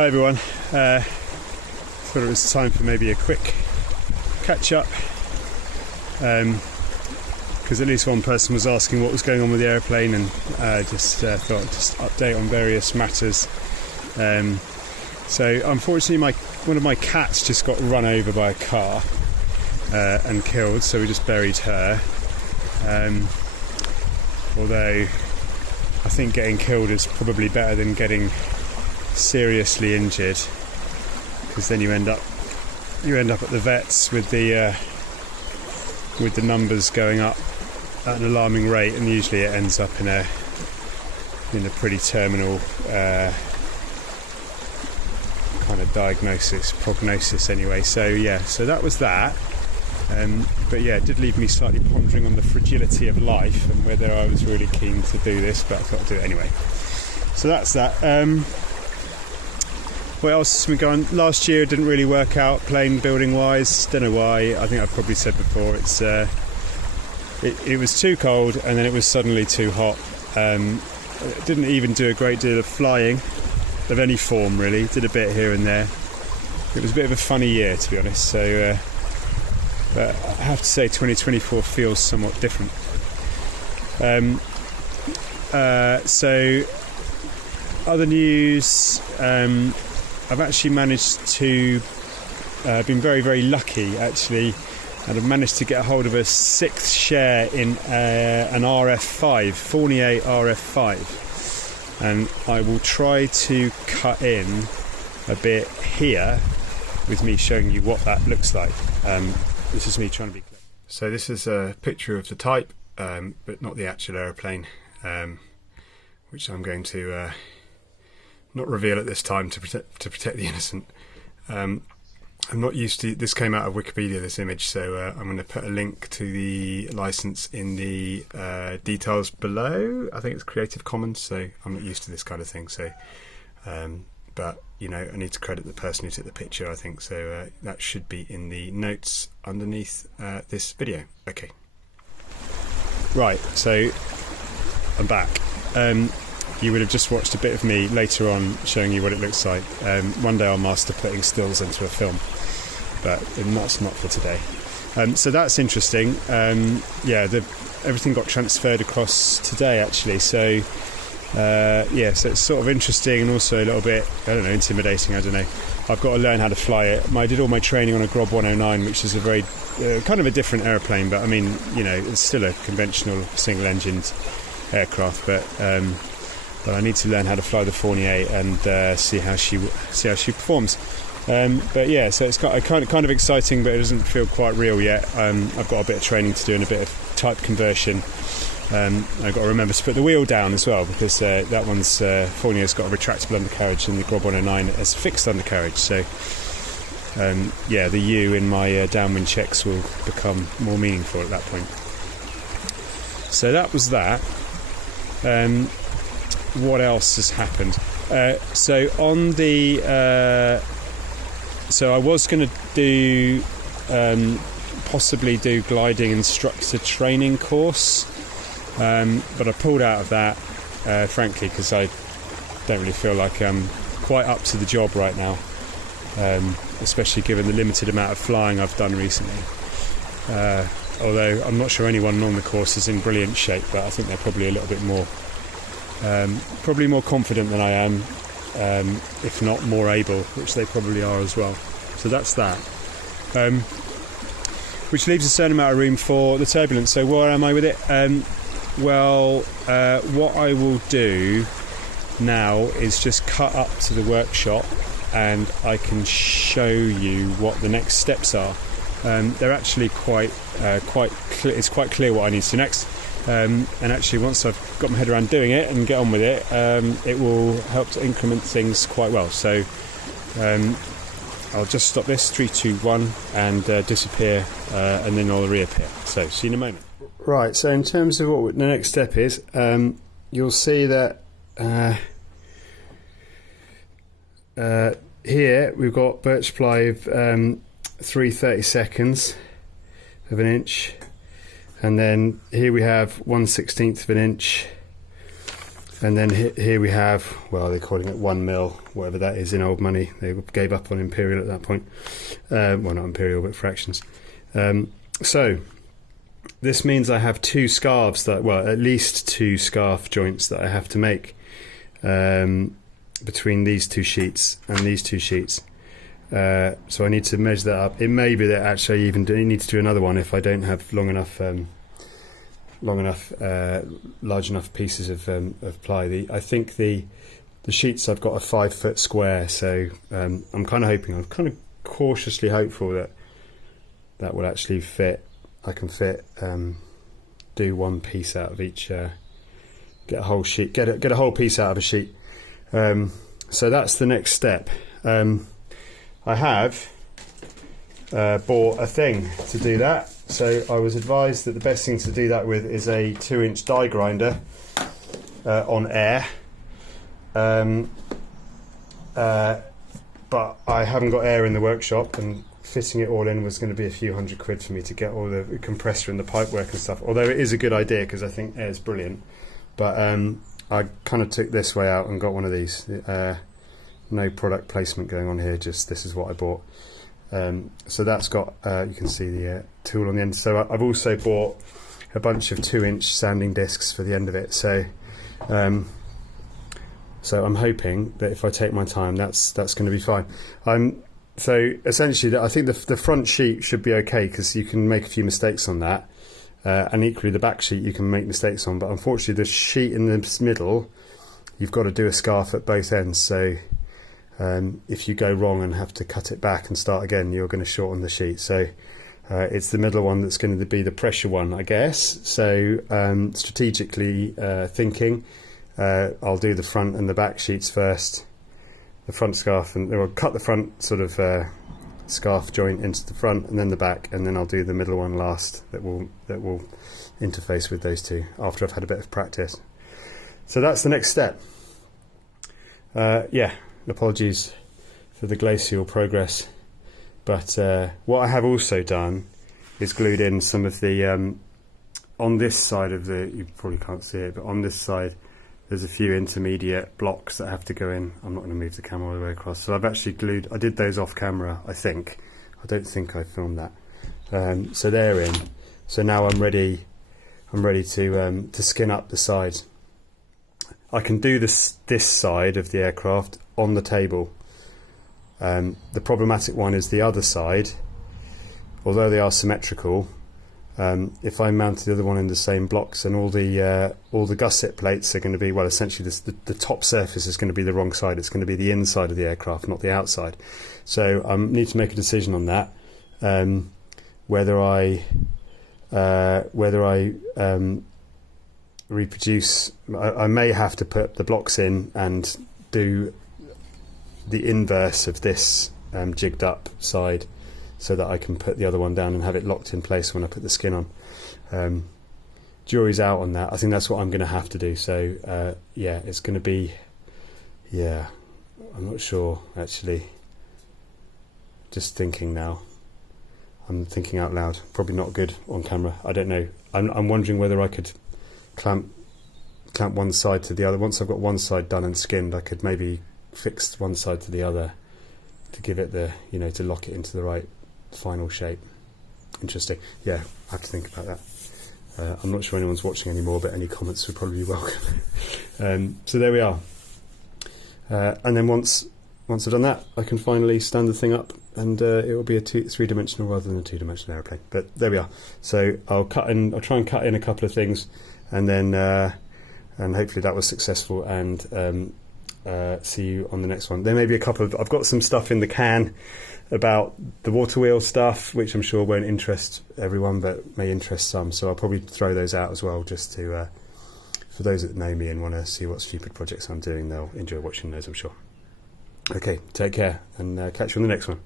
Hi everyone, thought it was time for maybe a quick catch up, because at least one person was asking what was going on with the aeroplane, and just thought I'd just update on various matters. So unfortunately one of my cats just got run over by a car and killed, so we just buried her. Although I think getting killed is probably better than getting seriously injured, because then you end up at the vets with the numbers going up at an alarming rate, and usually it ends up in a pretty terminal kind of prognosis anyway. So that was that. But yeah, it did leave me slightly pondering on the fragility of life and whether I was really keen to do this, but I thought I'd do it anyway. So that's that. What else has been going on? Last year didn't really work out plane building wise. Don't know why. I think I've probably said before, it was too cold and then it was suddenly too hot. Didn't even do a great deal of flying of any form really. Did a bit here and there. It was a bit of a funny year, to be honest. So but I have to say 2024 feels somewhat different. So other news, I've actually managed to been very, very lucky actually, and I've managed to get a hold of a 6th share in an RF5, Fournier RF5, and I will try to cut in a bit here with me showing you what that looks like. This is me trying to be clear. So this is a picture of the type, but not the actual aeroplane, which I'm going to not reveal at this time to protect the innocent. I'm not used to this. Came out of Wikipedia, this image, so I'm going to put a link to the license in the details below. I think it's Creative Commons, so I'm not used to this kind of thing. So, but I need to credit the person who took the picture, I think. So that should be in the notes underneath this video. Okay. Right. So I'm back. You would have just watched a bit of me later on showing you what it looks like. One day I'll master putting stills into a film, but that's not for today. So that's interesting. Everything got transferred across today actually. So so it's sort of interesting and also a little bit, intimidating. I don't know. I've got to learn how to fly it. I did all my training on a Grob 109, which is a very kind of a different airplane, but I mean, it's still a conventional single-engined aircraft, but I need to learn how to fly the Fournier and see how she performs. But yeah, so it's kind of exciting, but it doesn't feel quite real yet. I've got a bit of training to do and a bit of type conversion. I've got to remember to put the wheel down as well, because that one's Fournier's got a retractable undercarriage and the Grob 109 has fixed undercarriage. So the U in my downwind checks will become more meaningful at that point. So that was that. What else has happened? So I was going to do possibly do gliding instructor training course, but I pulled out of that frankly because I don't really feel like I'm quite up to the job right now, especially given the limited amount of flying I've done recently. Although I'm not sure anyone on the course is in brilliant shape, but I think they're probably a little bit more confident than I am, if not more able, which they probably are as well. So that's that. Which leaves a certain amount of room for the Turbulent. So where am I with it? What I will do now is just cut up to the workshop and I can show you what the next steps are. They're actually quite clear. It's quite clear what I need to do next. And actually once I've got my head around doing it and get on with it, it will help to increment things quite well. So I'll just stop this, 3, 2, 1, and disappear, and then I'll reappear. So see you in a moment. Right, so in terms of what the next step is, you'll see that here we've got birch ply of 3/32 of an inch, and then here we have 1/16 of an inch, And then here we have, well, they're calling it 1 mil, whatever that is in old money. They gave up on imperial at that point. Well, not imperial, but fractions. So this means I have 2 scarves that, well, at least 2 scarf joints that I have to make between these 2 sheets and these 2 sheets. So I need to measure that up. It may be that actually I even need to do another one if I don't have large enough pieces of ply. I think the sheets I've got are 5 foot square, so I'm kind of cautiously hopeful that will actually fit. I can fit, do one piece out of each, get a whole sheet, get a whole piece out of a sheet. So that's the next step. I have bought a thing to do that. So I was advised that the best thing to do that with is a 2-inch die grinder on air. But I haven't got air in the workshop, and fitting it all in was going to be a few hundred quid for me to get all the compressor and the pipe work and stuff. Although it is a good idea because I think air's brilliant. But I kind of took this way out and got one of these. No product placement going on here, just this is what I bought. So that's got, you can see the tool on the end. So I've also bought a bunch of 2-inch sanding discs for the end of it. So so I'm hoping that if I take my time, that's going to be fine. So essentially, I think the front sheet should be okay because you can make a few mistakes on that, and equally the back sheet you can make mistakes on. But unfortunately, the sheet in the middle, you've got to do a scarf at both ends. So if you go wrong and have to cut it back and start again, you're going to shorten the sheet. So it's the middle one that's going to be the pressure one, I guess. So strategically thinking, I'll do the front and the back sheets first. The front scarf, and I'll cut the front sort of scarf joint into the front, and then the back, and then I'll do the middle one last. That will interface with those two after I've had a bit of practice. So that's the next step. Yeah, apologies for the glacial progress, but what I have also done is glued in some of the on this side of the. You probably can't see it, but on this side, there's a few intermediate blocks that have to go in. I'm not going to move the camera all the way across. So I've actually glued, I did those off camera, I think. I don't think I filmed that. So they're in. So now I'm ready to skin up the sides. I can do this side of the aircraft on the table. The problematic one is the other side. Although they are symmetrical, if I mounted the other one in the same blocks, and all the gusset plates are going to be, well, essentially the top surface is going to be the wrong side. It's going to be the inside of the aircraft, not the outside. So I need to make a decision on that, whether I reproduce. I may have to put the blocks in and do the inverse of this jigged up side, so that I can put the other one down and have it locked in place when I put the skin on. Jury's out on that. I think that's what I'm going to have to do. So yeah, it's going to be, yeah, I'm not sure actually. Just thinking now. I'm thinking out loud. Probably not good on camera. I don't know. I'm wondering whether I could clamp one side to the other. Once I've got one side done and skinned, I could maybe fix one side to the other to give it the, to lock it into the right final shape. Interesting. Yeah, I have to think about that. I'm not sure anyone's watching anymore, but any comments would probably be welcome. So there we are. And then once I've done that, I can finally stand the thing up, and it will be a three-dimensional rather than a two-dimensional aeroplane. But there we are. So I'll try and cut in a couple of things, and then and hopefully that was successful. And see you on the next one. There may be a couple of. I've got some stuff in the can about the water wheel stuff, which I'm sure won't interest everyone, but may interest some. So I'll probably throw those out as well, just to for those that know me and want to see what stupid projects I'm doing. They'll enjoy watching those, I'm sure. Okay, take care, and catch you on the next one.